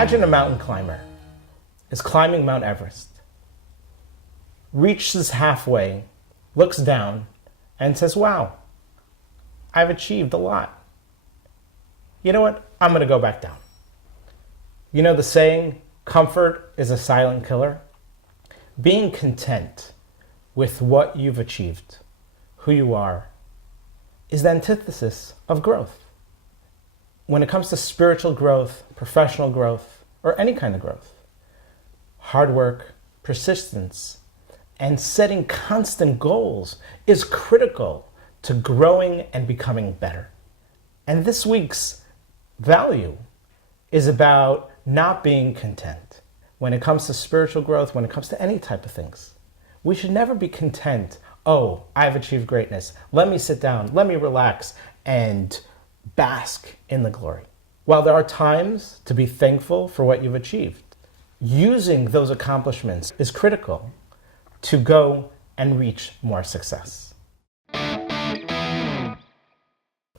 Imagine a mountain climber is climbing Mount Everest, reaches halfway, looks down, and says, wow, I've achieved a lot. You know what? I'm going to go back down. You know the saying, comfort is a silent killer? Being content with what you've achieved, who you are, is the antithesis of growth. When it comes to spiritual growth, professional growth, or any kind of growth, hard work, persistence, and setting constant goals is critical to growing and becoming better. And this week's value is about not being content. When it comes to spiritual growth, when it comes to any type of things, we should never be content. Oh, I've achieved greatness. Let me sit down, let me relax, and bask in the glory. While there are times to be thankful for what you've achieved, using those accomplishments is critical to go and reach more success.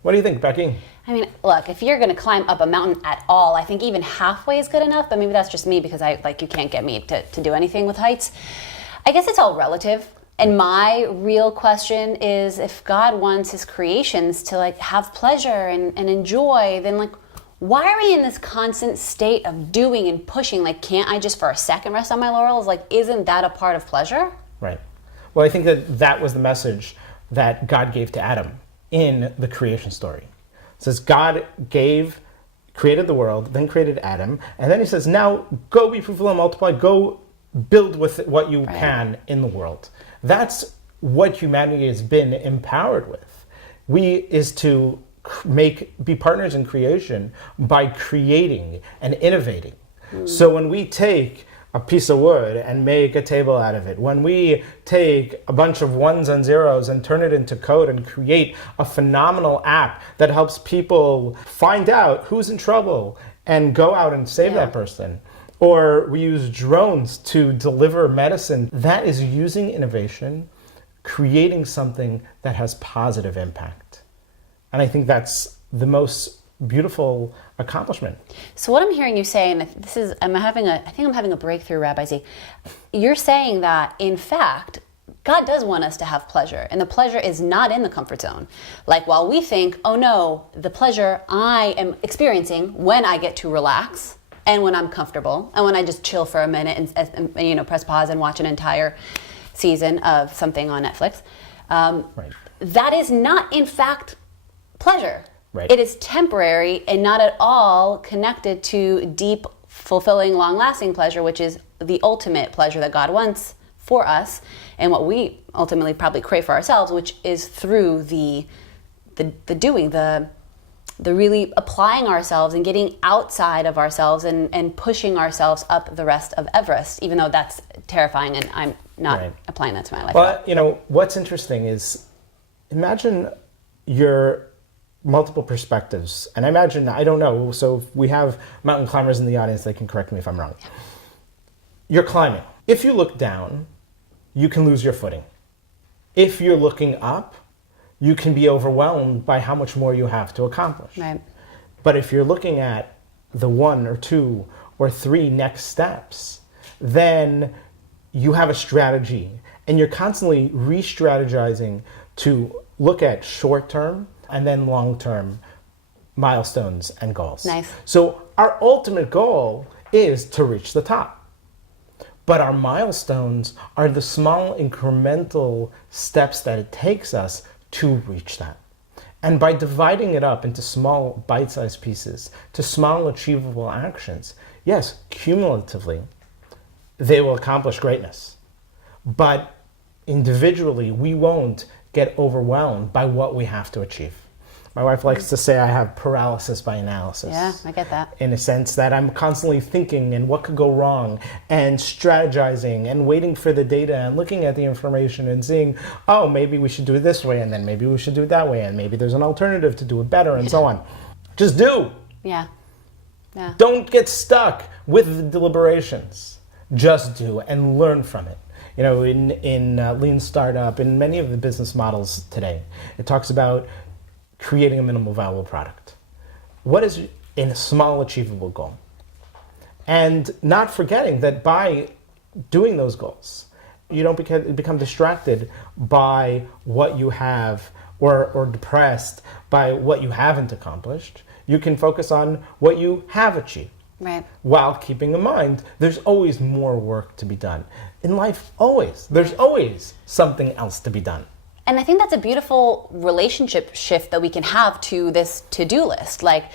What do you think, Becky? I mean, look, if you're going to climb up a mountain at all, I think even halfway is good enough, but maybe that's just me because you can't get me to do anything with heights. I guess it's all relative. And my real question is, if God wants his creations to have pleasure and enjoy, then why are we in this constant state of doing and pushing? Can't I just for a second rest on my laurels? Isn't that a part of pleasure? Right. Well, I think that was the message that God gave to Adam in the creation story. It says God created the world, then created Adam, and then he says, now go be fruitful and multiply, go build with what you can in the world. That's what humanity has been empowered with. Is to be partners in creation by creating and innovating. So when we take a piece of wood and make a table out of it, when we take a bunch of ones and zeros and turn it into code and create a phenomenal app that helps people find out who's in trouble and go out and save that person, or we use drones to deliver medicine, that is using innovation, creating something that has positive impact. And I think that's the most beautiful accomplishment. So what I'm hearing you say, and I think I'm having a breakthrough, Rabbi Z. You're saying that, in fact, God does want us to have pleasure, and the pleasure is not in the comfort zone. While we think, oh no, the pleasure I am experiencing when I get to relax, and when I'm comfortable, and when I just chill for a minute and press pause and watch an entire season of something on Netflix, that is not, in fact, pleasure. Right. It is temporary and not at all connected to deep, fulfilling, long-lasting pleasure, which is the ultimate pleasure that God wants for us, and what we ultimately probably crave for ourselves, which is through the doing, the really applying ourselves and getting outside of ourselves and pushing ourselves up the rest of Everest, even though that's terrifying and I'm not applying that to my life. Well, what's interesting is, imagine your multiple perspectives. And I imagine, I don't know, so if we have mountain climbers in the audience, they can correct me if I'm wrong. You're climbing. If you look down, you can lose your footing. If you're looking up, you can be overwhelmed by how much more you have to accomplish. Right. But if you're looking at the 1 or 2 or 3 next steps, then you have a strategy and you're constantly re-strategizing to look at short-term and then long-term milestones and goals. Nice. So our ultimate goal is to reach the top. But our milestones are the small incremental steps that it takes us to reach that. And by dividing it up into small bite-sized pieces, to small achievable actions, yes, cumulatively, they will accomplish greatness. But individually, we won't get overwhelmed by what we have to achieve. My wife likes to say I have paralysis by analysis. Yeah, I get that. In a sense that I'm constantly thinking and what could go wrong and strategizing and waiting for the data and looking at the information and seeing, oh, maybe we should do it this way and then maybe we should do it that way and maybe there's an alternative to do it better and so on. Just do. Yeah. Don't get stuck with the deliberations. Just do and learn from it. In Lean Startup, in many of the business models today, it talks about creating a minimal viable product. What is a small achievable goal? And not forgetting that by doing those goals, you don't become distracted by what you have or depressed by what you haven't accomplished. You can focus on what you have achieved. Right. While keeping in mind, there's always more work to be done. In life, there's always something else to be done. And I think that's a beautiful relationship shift that we can have to this to-do list. Like,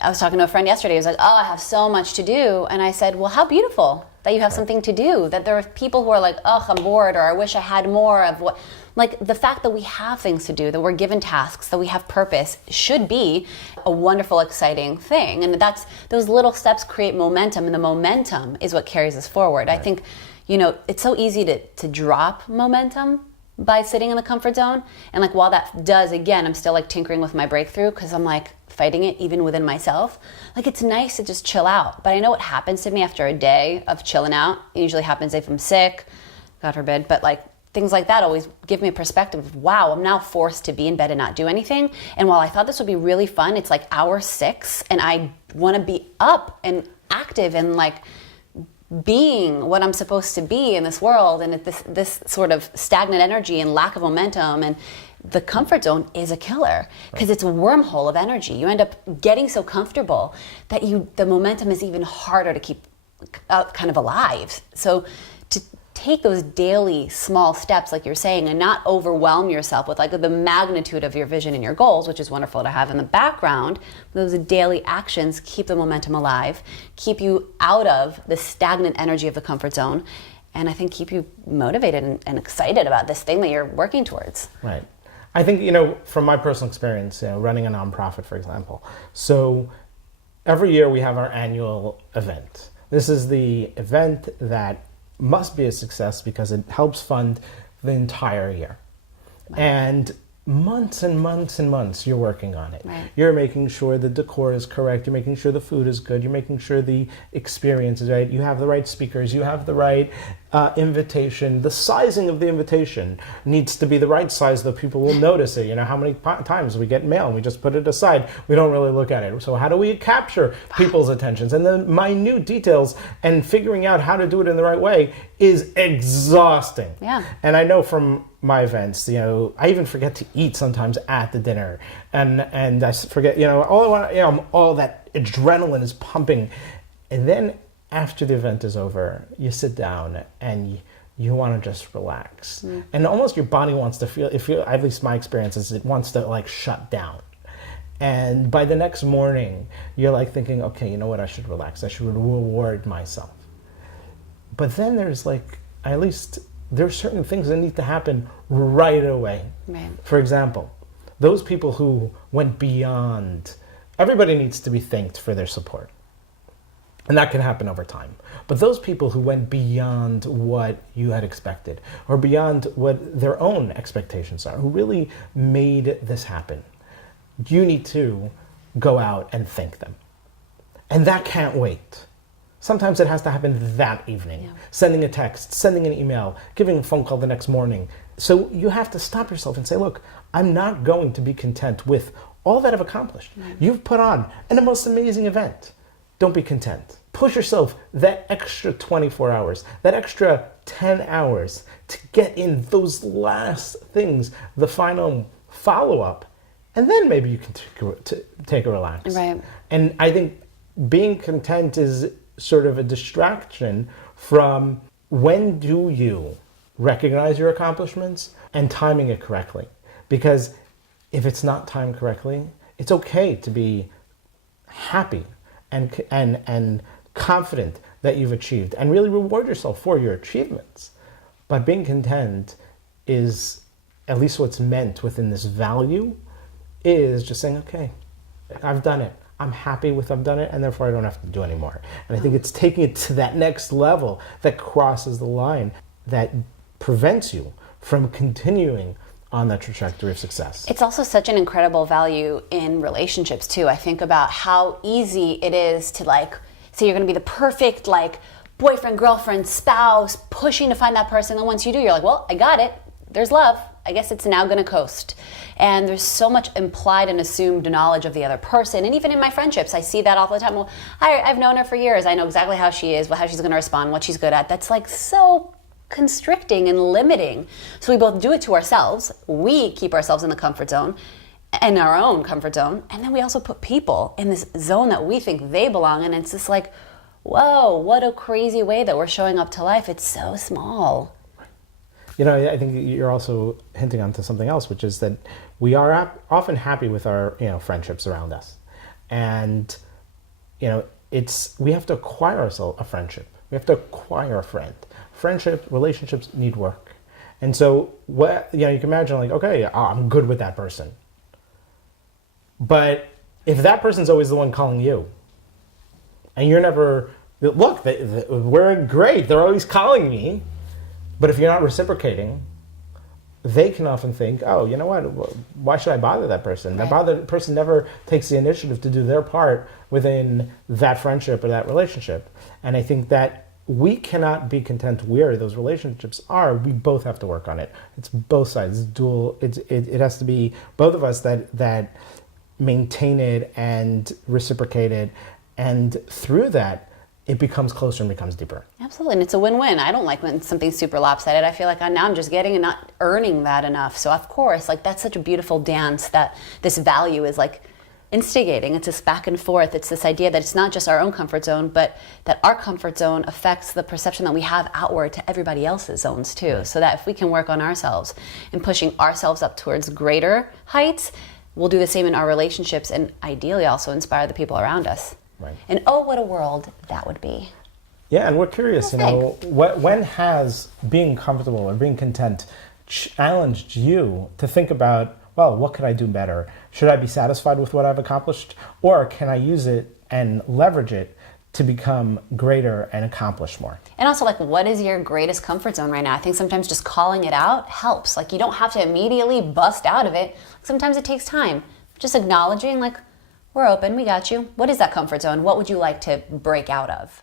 I was talking to a friend yesterday, he was like, oh, I have so much to do. And I said, well, how beautiful that you have something to do. That there are people who are like, oh, I'm bored, or I wish I had more of what. Like, the fact that we have things to do, that we're given tasks, that we have purpose, should be a wonderful, exciting thing. And that's, those little steps create momentum, and the momentum is what carries us forward. Right. I think, it's so easy to drop momentum by sitting in the comfort zone. And like, while that does, again, I'm still like tinkering with my breakthrough, because I'm like fighting it even within myself. Like, it's nice to just chill out. But I know what happens to me after a day of chilling out. It usually happens if I'm sick, God forbid, but like, things like that always give me a perspective of, wow, I'm now forced to be in bed and not do anything. And while I thought this would be really fun, it's like hour 6 and I want to be up and active and like being what I'm supposed to be in this world. And this sort of stagnant energy and lack of momentum, and the comfort zone is a killer, because it's a wormhole of energy. You end up getting so comfortable that the momentum is even harder to keep kind of alive. So to take those daily small steps, like you're saying, and not overwhelm yourself with like the magnitude of your vision and your goals, which is wonderful to have in the background. Those daily actions keep the momentum alive, keep you out of the stagnant energy of the comfort zone, and I think keep you motivated and excited about this thing that you're working towards. Right. I think, from my personal experience, running a nonprofit, for example. So every year we have our annual event. This is the event that must be a success because it helps fund the entire year. Wow. And months and months and months you're working on it. Right. You're making sure the decor is correct. You're making sure the food is good. You're making sure the experience is right. You have the right speakers. You have the right invitation. The sizing of the invitation needs to be the right size that people will notice it. How many times we get mail and we just put it aside. We don't really look at it. So how do we capture people's attentions? And the minute details and figuring out how to do it in the right way is exhausting. Yeah. And I know from my events, I even forget to eat sometimes at the dinner, and I forget, all that adrenaline is pumping, and then after the event is over, you sit down and you want to just relax, and almost your body wants to feel. At least my experience is, it wants to like shut down, and by the next morning, you're like thinking, okay, you know what? I should relax. I should reward myself. But then there's there are certain things that need to happen right away. Right. For example, those people who went beyond, everybody needs to be thanked for their support. And that can happen over time. But those people who went beyond what you had expected, or beyond what their own expectations are, who really made this happen, you need to go out and thank them. And that can't wait. Sometimes it has to happen that evening. Yeah. Sending a text, sending an email, giving a phone call the next morning. So you have to stop yourself and say, look, I'm not going to be content with all that I've accomplished. Right. You've put on the most amazing event. Don't be content. Push yourself that extra 24 hours, that extra 10 hours to get in those last things, the final follow-up, and then maybe you can take a relax. Right. And I think being content is sort of a distraction from when do you recognize your accomplishments and timing it correctly. Because if it's not timed correctly, it's okay to be happy and confident that you've achieved and really reward yourself for your achievements. But being content is, at least what's meant within this value, is just saying, okay, I've done it. I'm happy with I've done it, and therefore I don't have to do anymore. And I think it's taking it to that next level that crosses the line, that prevents you from continuing on that trajectory of success. It's also such an incredible value in relationships too. I think about how easy it is to say you're going to be the perfect boyfriend, girlfriend, spouse, pushing to find that person. And once you do, you're like, well, I got it. There's love. I guess it's now going to coast. And there's so much implied and assumed knowledge of the other person. And even in my friendships, I see that all the time. Well, I've known her for years. I know exactly how she is, how she's going to respond, what she's good at. That's like so constricting and limiting. So we both do it to ourselves. We keep ourselves in the comfort zone, in our own comfort zone. And then we also put people in this zone that we think they belong in. And it's just like, whoa, what a crazy way that we're showing up to life. It's so small. You know, I think you're also hinting onto something else, which is that we are often happy with our, friendships around us. And, we have to acquire ourselves a friendship. We have to acquire a friend. Relationships need work. And so, you can imagine like, okay, I'm good with that person. But if that person's always the one calling you, and you're never, look, we're great, they're always calling me, but if you're not reciprocating, they can often think, oh, you know what, why should I bother that person? Right. That person never takes the initiative to do their part within that friendship or that relationship. And I think that we cannot be content where those relationships are. We both have to work on it. It's both sides. It's dual. It has to be both of us that maintain it and reciprocate it. And through that, it becomes closer and becomes deeper. Absolutely, and it's a win-win. I don't like when something's super lopsided. I feel like now I'm just getting and not earning that enough. So of course, like that's such a beautiful dance that this value is like instigating. It's this back and forth. It's this idea that it's not just our own comfort zone, but that our comfort zone affects the perception that we have outward to everybody else's zones too. Right. So that if we can work on ourselves and pushing ourselves up towards greater heights, we'll do the same in our relationships and ideally also inspire the people around us. Right. And oh, what a world that would be. Yeah, and we're curious, when has being comfortable or being content challenged you to think about, well, what could I do better? Should I be satisfied with what I've accomplished? Or can I use it and leverage it to become greater and accomplish more? And also, like, what is your greatest comfort zone right now? I think sometimes just calling it out helps. Like, you don't have to immediately bust out of it. Sometimes it takes time. Just acknowledging, like, we're open, we got you. What is that comfort zone? What would you like to break out of?